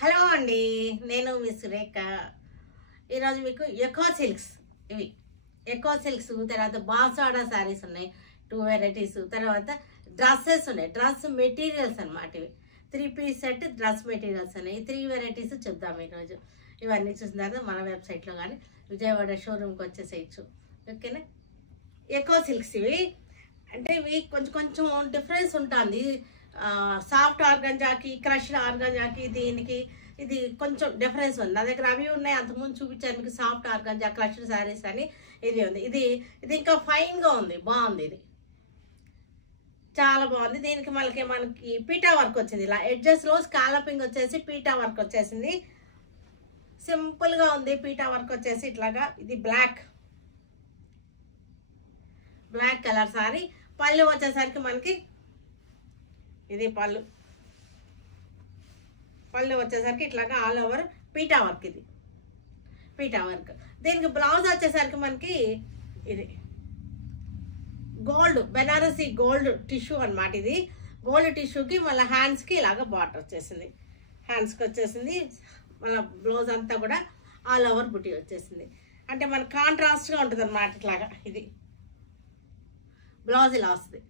Hello అండి, నేను మీ సురేఖ. ఈరోజు మీకు ఎకో సిల్క్స్, ఇవి ఎకో సిల్క్స్, తర్వాత బాసాడా శారీస్ ఉన్నాయి 2 వెరైటీస్, తర్వాత డ్రెస్సెస్ ఉన్నాయి, డ్రెస్ మెటీరియల్స్ అనమాట. ఇవి 3 పీస్ సెట్ డ్రెస్ మెటీరియల్స్ ఉన్నాయి. 3 వెరైటీస్ చెప్దాం ఈరోజు. ఇవన్నీ చూసిన తర్వాత మన వెబ్సైట్లో కానీ విజయవాడ షోరూమ్కి వచ్చేసేయచ్చు. ఓకేనా? ఎకో సిల్క్స్ ఇవి అంటే ఇవి కొంచెం కొంచెం డిఫరెన్స్ ఉంటుంది. సాఫ్ట్ ఆర్గంజాకి, క్రష్డ్ ఆర్గంజాకి, దీనికి ఇది కొంచెం డిఫరెన్స్ ఉంది. నా దగ్గర అవి ఉన్నాయి, అంతకుముందు చూపించాను మీకు సాఫ్ట్ ఆర్గంజా క్రష్డ్ శారీస్ అని. ఇది ఉంది, ఇది ఇది ఇంకా ఫైన్గా ఉంది, బాగుంది, ఇది చాలా బాగుంది. దీనికి మనకి పీటా వర్క్ వచ్చింది, ఇలా ఎడ్జెస్లో స్కాలపింగ్ వచ్చేసి పీటా వర్క్ వచ్చేసింది. సింపుల్గా ఉంది పీటా వర్క్ వచ్చేసి ఇట్లాగా. ఇది బ్లాక్ కలర్ సారీ. పళ్ళు వచ్చేసరికి మనకి ఇది పళ్ళు వచ్చేసరికి ఇట్లాగా ఆల్ ఓవర్ పీటా వర్క్. ఇది పీటా వర్క్. దీనికి బ్లౌజ్ వచ్చేసరికి మనకి ఇది గోల్డ్, బెనారసీ గోల్డ్ టిష్యూ అనమాట. ఇది గోల్డ్ టిష్యూకి మళ్ళీ హ్యాండ్స్కి ఇలాగ బార్డర్ వచ్చేసింది, హ్యాండ్స్కి వచ్చేసింది. మళ్ళీ బ్లౌజ్ అంతా కూడా ఆల్ ఓవర్ బుటీ వచ్చేసింది. అంటే మన కాంట్రాస్ట్గా ఉంటుంది అనమాట. ఇట్లాగా ఇది బ్లౌజ్ ఇలా వస్తుంది.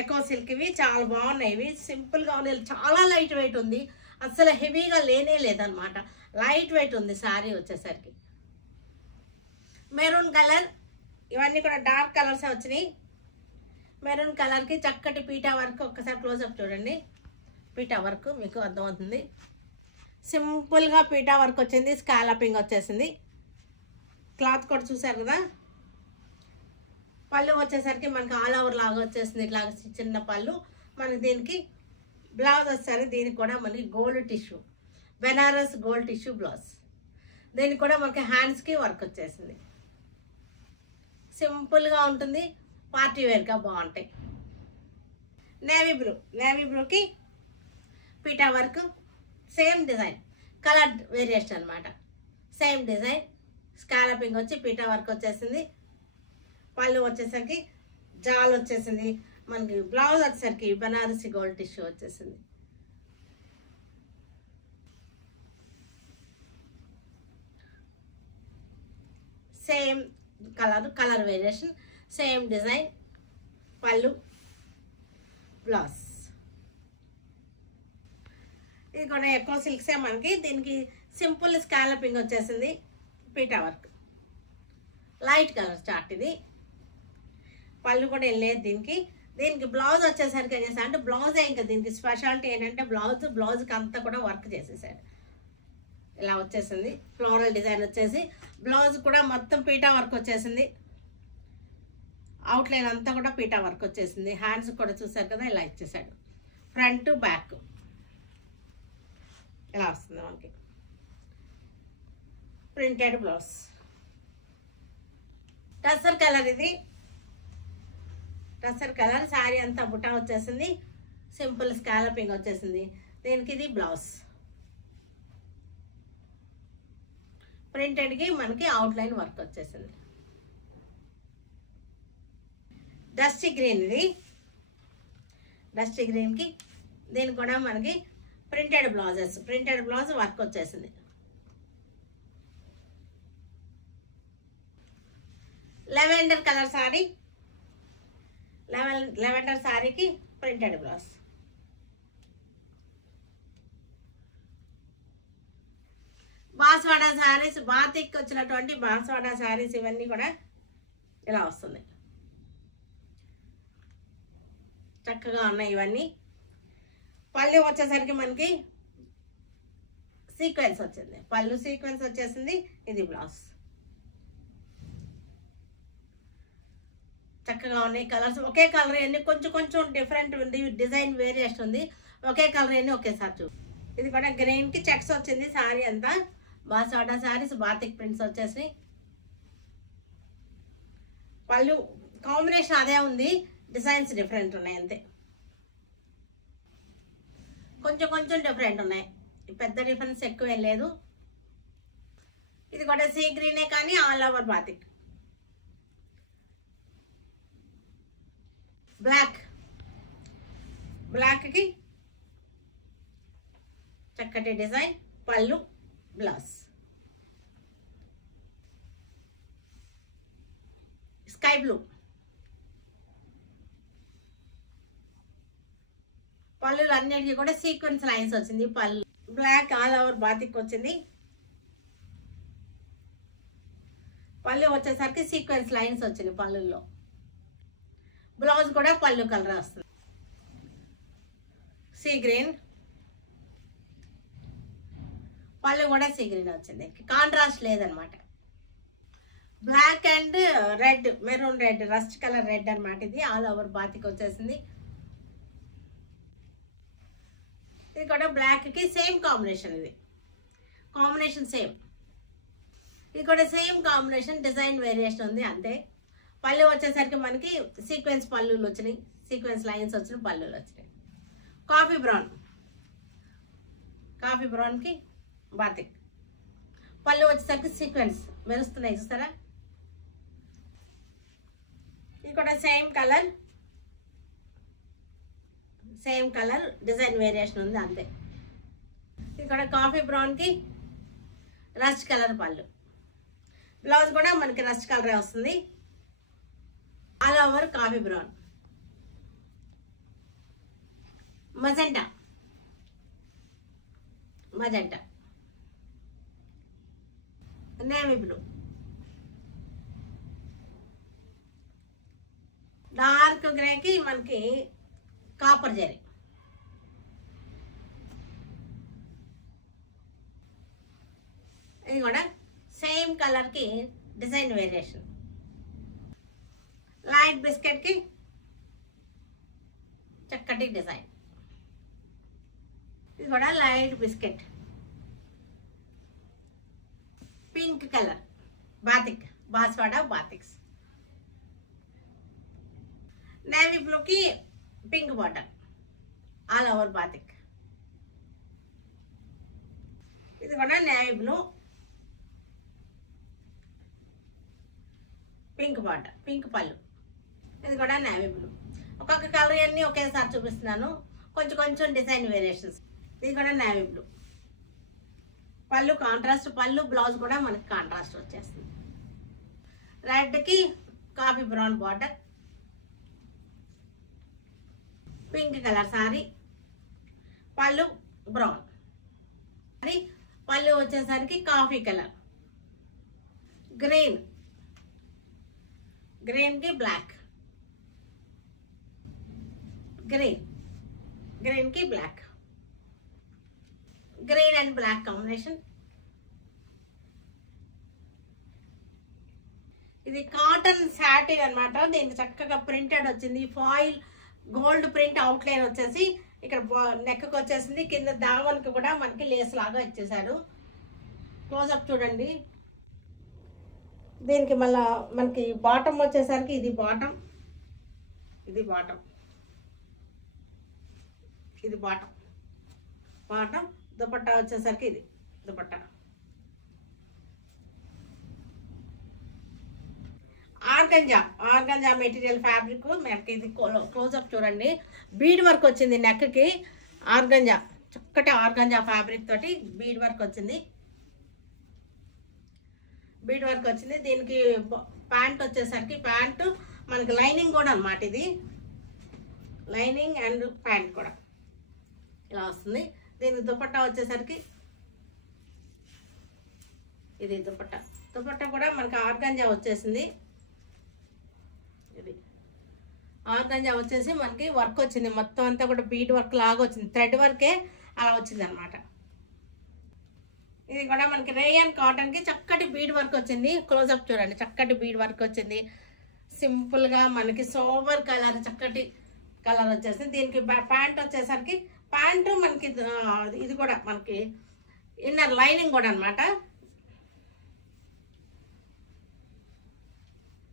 ఎకో సిల్క్ ఇవి చాలా బాగున్నాయి. ఇవి సింపుల్గా ఉన్నాయి, చాలా లైట్ వెయిట్ ఉంది, అస్సలు హెవీగా లేనే లేదనమాట. లైట్ వెయిట్ ఉంది శారీ వచ్చేసరికి. మెరూన్ కలర్, ఇవన్నీ కూడా డార్క్ కలర్స్ వచ్చినాయి. మెరూన్ కలర్కి చక్కటి పీటా వర్క్. ఒక్కసారి క్లోజప్ చూడండి, పీటా వర్క్ మీకు అర్థమవుతుంది. సింపుల్గా పీటా వర్క్ వచ్చింది, స్కాలపింగ్ వచ్చేసింది. క్లాత్ కూడా చూసారు కదా. పళ్ళు వచ్చేసరికి మనకి ఆల్ ఓవర్ లాగా వచ్చేసింది, ఇట్లా చిన్న పళ్ళు. మనకి దీనికి బ్లౌజ్ వచ్చేసరికి దీనికి కూడా మనకి gold tissue, Banaras gold tissue blouse. దీనికి కూడా మనకి హ్యాండ్స్కి వర్క్ వచ్చేసింది. సింపుల్గా ఉంటుంది, పార్టీ వేర్గా బాగుంటాయి. నేవీ బ్లూకి PETA work, same design, colour variation అనమాట. సేమ్ డిజైన్, స్కాలపింగ్ వచ్చి పీటా వర్క్ వచ్చేసింది. పళ్ళు వచ్చేసరికి జాల్ వచ్చేసింది. మనకి బ్లౌజ్ వచ్చేసరికి బనారసి గోల్డ్ టిష్యూ వచ్చేసింది. Same colour variation, same design, పళ్ళు, బ్లౌజ్. ఇది కూడా ఎక్కువ సిల్క్సే మనకి. దీనికి సింపుల్ స్కాలపింగ్ వచ్చేసింది, PETA work, light colour chart. ఇది పళ్ళు కూడా వెళ్ళలేదు దీనికి బ్లౌజ్ వచ్చేసరికి ఏం చేశాడు అంటే బ్లౌజే ఇంకా దీనికి స్పెషాలిటీ ఏంటంటే బ్లౌజ్కి అంతా కూడా వర్క్ చేసేసాడు. ఇలా వచ్చేసింది ఫ్లోరల్ డిజైన్ వచ్చేసి. బ్లౌజ్ కూడా మొత్తం పీటా వర్క్ వచ్చేసింది, అవుట్లైన్ అంతా కూడా పీటా వర్క్ వచ్చేసింది. హ్యాండ్స్ కూడా చూసారు కదా, ఇలా ఇచ్చేసాడు. ఫ్రంట్ టు బ్యాక్ ఇలా వస్తుంది మనకి. Printed blouse, tussar colour. ఇది టసర్ కలర్. శారీ అంతా బుటా వచ్చేసింది, సింపుల్ స్కాలపింగ్ వచ్చేసింది. దీనికి ఇది బ్లౌజ్. ప్రింటెడ్కి మనకి అవుట్లైన్ వర్క్ వచ్చేసింది. Dusty green. ఇది డస్టీ గ్రీన్కి దీనికి కూడా మనకి ప్రింటెడ్ బ్లౌజ్ వర్క్ వచ్చేసింది. లెవెండర్ కలర్ శారీ, లెవెండర్ శారీకి ప్రింటెడ్ బ్లౌజ్. బాస్వాడా శారీస్, బాతిక్ వచ్చినటువంటి బాస్వాడా శారీస్ ఇవన్నీ కూడా ఇలా వస్తుంది. చక్కగా ఉన్నాయి ఇవన్నీ. పళ్ళు వచ్చేసరికి మనకి సీక్వెన్స్ వచ్చింది, పళ్ళు సీక్వెన్స్ వచ్చేసింది. ఇది బ్లౌజ్. చక్కగా ఉన్నాయి కలర్స్. ఒకే కలర్ అన్ని కొంచెం డిఫరెంట్ ఉంది, డిజైన్ వేరియేషన్ ఉంది. ఒకే కలర్ అన్ని ఒకేసారి చూ. ఇది కూడా గ్రీన్కి చెక్స్ వచ్చింది శారీ అంతా. బాసాడా శారీస్, బాతిక్ ప్రింట్స్ వచ్చేసి. పళ్ళు కాంబినేషన్ అదే ఉంది, డిజైన్స్ డిఫరెంట్ ఉన్నాయి అంతే. కొంచెం డిఫరెంట్ ఉన్నాయి, పెద్ద డిఫరెన్స్ ఎక్కువ లేదు. ఇది కూడా సీ గ్రీనే కానీ ఆల్ ఓవర్ బాతిక్. బ్లాక్కి చక్కటి డిజైన్, పళ్ళు, బ్లౌజ్ స్కై బ్లూ, పళ్ళులు అన్నిటికీ కూడా సీక్వెన్స్ లైన్స్ వచ్చింది. పళ్ళు బ్లాక్ ఆల్ ఓవర్ బాతిక్ వచ్చింది. పళ్ళు వచ్చేసరికి సీక్వెన్స్ లైన్స్ వచ్చింది పళ్ళుల్లో. బ్లౌజ్ కూడా పళ్ళు కలర్ వస్తుంది. సీ గ్రీన్, పళ్ళు కూడా సీ గ్రీన్ వచ్చింది. కాంట్రాస్ట్ లేదనమాట. Black and red, maroon red, rust colour red అనమాట. ఇది ఆల్ ఓవర్ బాతికి వచ్చేసింది. ఇది కూడా బ్లాక్కి సేమ్ కాంబినేషన్. ఇది కాంబినేషన్ సేమ్. ఇది కూడా సేమ్ కాంబినేషన్, డిజైన్ వేరియేషన్ ఉంది అంతే. పళ్ళు వచ్చేసరికి మనకి సీక్వెన్స్ పళ్ళులు వచ్చినాయి, సీక్వెన్స్ లైన్స్ వచ్చినాయి, పళ్ళులు వచ్చినాయి. కాఫీ బ్రౌన్, కాఫీ బ్రౌన్కి బాతిక్, పళ్ళు వచ్చేసరికి సీక్వెన్స్ మెరుస్తున్నాయి చూస్తారా. ఇది కూడా same colour, same colour, design variation ఉంది అంతే. ఇది కూడా కాఫీ బ్రౌన్కి రస్ట్ కలర్ పళ్ళు. బ్లౌజ్ కూడా మనకి రస్ట్ కలరే వస్తుంది. All over coffee brown. Magenta, magenta, navy blue, dark గ్రేకి మనకి కాపర్ జరీ. ఇది కూడా సేమ్ కలర్కి డిజైన్ వేరియేషన్. లైట్ బిస్కెట్కి చక్కటి డిజైన్. ఇది కూడా light biscuit. Pink colour batik, బాస్వాడా బాతిక్స్. నేవీ బ్లూకి pink bottom, all over batik. ఇది కూడా navy blue, pink bottom, pink పళ్ళు. ఇది కూడా నేవీ బ్లూ. ఒక్కొక్క కలర్ అన్ని ఒకేసారి చూపిస్తున్నాను, కొంచెం కొంచెం డిజైన్ వేరియేషన్స్. ఇది కూడా నేవీ బ్లూ. పళ్ళు కాంట్రాస్ట్, పళ్ళు బ్లౌజ్ కూడా మనకి కాంట్రాస్ట్ వచ్చేస్తుంది. రెడ్కి coffee brown border, pink colour sari, పళ్ళు బ్రౌన్. పళ్ళు వచ్చేసరికి కాఫీ కలర్, గ్రీన్, గ్రీన్కి బ్లాక్, గ్రీన్, గ్రీన్కి black, green and black combination. ఇది కాటన్ సాటిన్ అనమాట. దీనికి చక్కగా ప్రింటెడ్ వచ్చింది. ఫాయిల్ గోల్డ్ ప్రింట్ అవుట్లైన్ వచ్చేసి ఇక్కడ నెక్కి వచ్చేసింది. కింద దావన్కి కూడా మనకి లేస్ లాగా ఇచ్చేసాడు. క్లోజప్ చూడండి. దీనికి మళ్ళా మనకి బాటమ్ వచ్చేసరికి ఇది బాటమ్, ఇది బాటమ్, ఇది బాటమ్, బాటమ్. దుపట్టా వచ్చేసరికి ఇది dupatta. Organza, organza material fabric మనకి. ఇది క్లోజప్ చూడండి. బీడ్ వర్క్ వచ్చింది నెక్కి. ఆర్గంజా, చక్కటి ఆర్గంజా ఫ్యాబ్రిక్ తోటి బీడ్ వర్క్ వచ్చింది. బీడ్ వర్క్ వచ్చింది. దీనికి ప్యాంట్ వచ్చేసరికి ప్యాంటు మనకి లైనింగ్ కూడా అనమాట. ఇది లైనింగ్ అండ్ ప్యాంట్ కూడా ఇలా వస్తుంది. దీనికి దుపట్టా వచ్చేసరికి ఇది దుపట్టా. దుపట్టా కూడా మనకి ఆర్గంజా వచ్చేసింది. ఇది ఆర్గంజా వచ్చేసి మనకి వర్క్ వచ్చింది. మొత్తం అంతా కూడా బీడ్ వర్క్ లాగా వచ్చింది. థ్రెడ్ వర్కే అలా వచ్చింది అనమాట. ఇది కూడా మనకి రేయన్ కాటన్కి చక్కటి బీడ్ వర్క్ వచ్చింది. క్లోజప్ చూడండి, చక్కటి బీడ్ వర్క్ వచ్చింది. సింపుల్గా మనకి సోబర్ కలర్, చక్కటి కలర్ వచ్చేసింది. దీనికి ప్యాంట్ వచ్చేసరికి ప్యాంటు మనకి ఇది కూడా మనకి ఇన్నర్ లైనింగ్ కూడా అనమాట.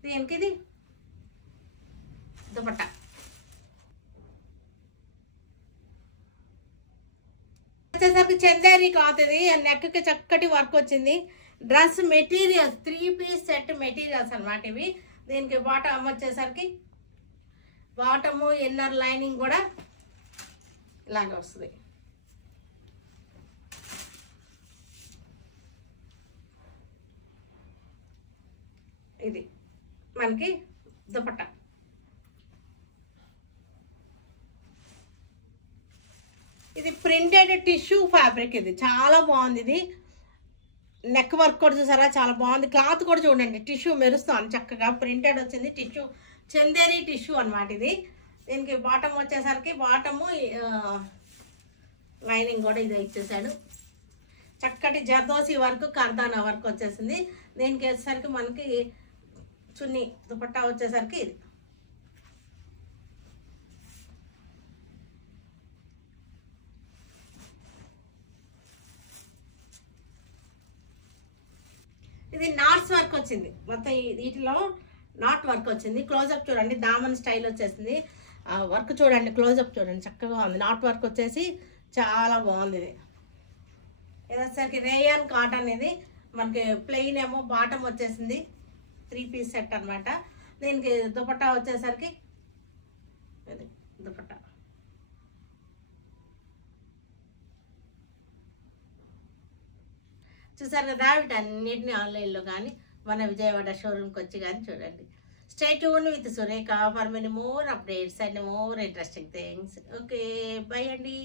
దీనికి ఇది దుపట్టా. వచ్చేసరికి చందేరి క్లాత్. ఇది నెక్కి చక్కటి వర్క్ వచ్చింది. Dress materials 3 piece set materials అనమాట ఇవి. దీనికి బాటమ్ వచ్చేసరికి బాటము ఇన్నర్ లైనింగ్ కూడా ఇలాగే వస్తుంది. ఇది మనకి దుపట్టా. ఇది ప్రింటెడ్ టిష్యూ ఫ్యాబ్రిక్, ఇది చాలా బాగుంది. ఇది నెక్ వర్క్ కూడా చూసారా, చాలా బాగుంది. క్లాత్ కూడా చూడండి, టిష్యూ మెరుస్తుంది చక్కగా, ప్రింటెడ్ వచ్చింది. టిష్యూ చందేరి టిష్యూ అనమాట ఇది. దీనికి బాటమ్ వచ్చేసరికి బాటము లైనింగ్ కూడా ఇది ఇచ్చేసాడు. చక్కటి జర్దోసి వర్క్, కర్దానా వర్క్ వచ్చేసింది. దీనికి వచ్చేసరికి మనకి చున్నీ దుపట్టా వచ్చేసరికి ఇది. ఇది నాట్స్ వర్క్ వచ్చింది, మొత్తం వీటిలో నాట్ వర్క్ వచ్చింది. క్లోజప్ చూడండి, దామన్ స్టైల్ వచ్చేసింది. వర్క్ చూడండి, క్లోజప్ చూడండి, చక్కగా ఉంది. నాట్ వర్క్ వచ్చేసి చాలా బాగుంది. ఇది వచ్చేసరికి రేయాన్ కాటన్. ఇది మనకి ప్లెయిన్ ఏమో బాటమ్ వచ్చేసింది, 3 పీస్ సెట్ అనమాట. దీనికి దుపట్టా వచ్చేసరికి ఇది దుపట్టా. చూసారు కదా, వీటన్నిటిని ఆన్లైన్లో కానీ మన విజయవాడ షోరూమ్కి వచ్చి కానీ చూడండి. Stay tune with Surekha for many more updates and more interesting things. Okay, by అండి.